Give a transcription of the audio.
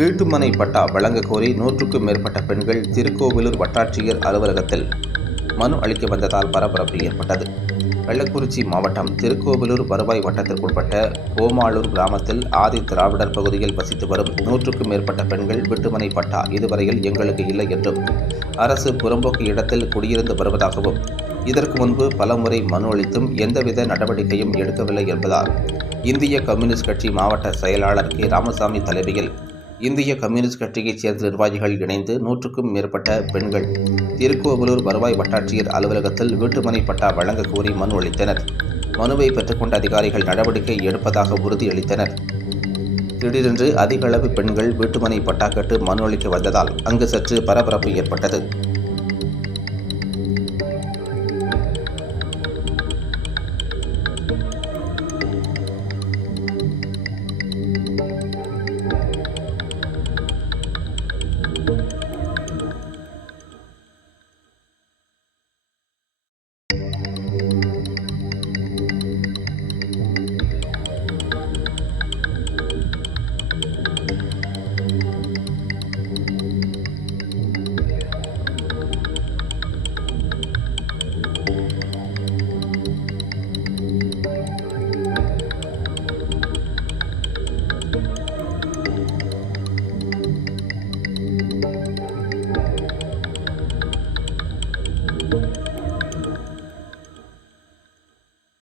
வீட்டுமனை பட்டா வழங்க கோரி 100க்கும் மேற்பட்ட பெண்கள் திருக்கோவிலூர் வட்டாட்சியர் அலுவலகத்தில் மனு அளிக்க வந்ததால் பரபரப்பு ஏற்பட்டது. கள்ளக்குறிச்சி மாவட்டம் திருக்கோவிலூர் வருவாய் வட்டத்திற்குட்பட்ட கோமாளூர் கிராமத்தில் ஆதி திராவிடர் பகுதியில் வசித்து வரும் 100க்கும் மேற்பட்ட பெண்கள் வீட்டுமனை பட்டா இதுவரையில் எங்களுக்கு இல்லை என்றும், அரசு புறம்போக்கு இடத்தில் குடியிருந்து வருவதாகவும், இதற்கு முன்பு பலமுறை மனு அளித்தும் எந்தவித நடவடிக்கையும் எடுக்கவில்லை என்பதால் இந்திய கம்யூனிஸ்ட் கட்சி மாவட்ட செயலாளர் கே. ராமசாமி தலைமையில் இந்திய கம்யூனிஸ்ட் கட்சியைச் சேர்ந்த நிர்வாகிகள் இணைந்து 100க்கும் மேற்பட்ட பெண்கள் திருக்கோவிலூர் வருவாய் வட்டாட்சியர் அலுவலகத்தில் வீட்டுமனை பட்டா வழங்க கோரி மனு அளித்தனர். மனுவை பெற்றுக்கொண்ட அதிகாரிகள் நடவடிக்கை எடுப்பதாக உறுதியளித்தனர். திடீரென்று அதிக அளவு பெண்கள் வீட்டுமனை பட்டா கேட்டு மனு அளிக்க வந்ததால் அங்கு சற்று பரபரப்பு ஏற்பட்டது.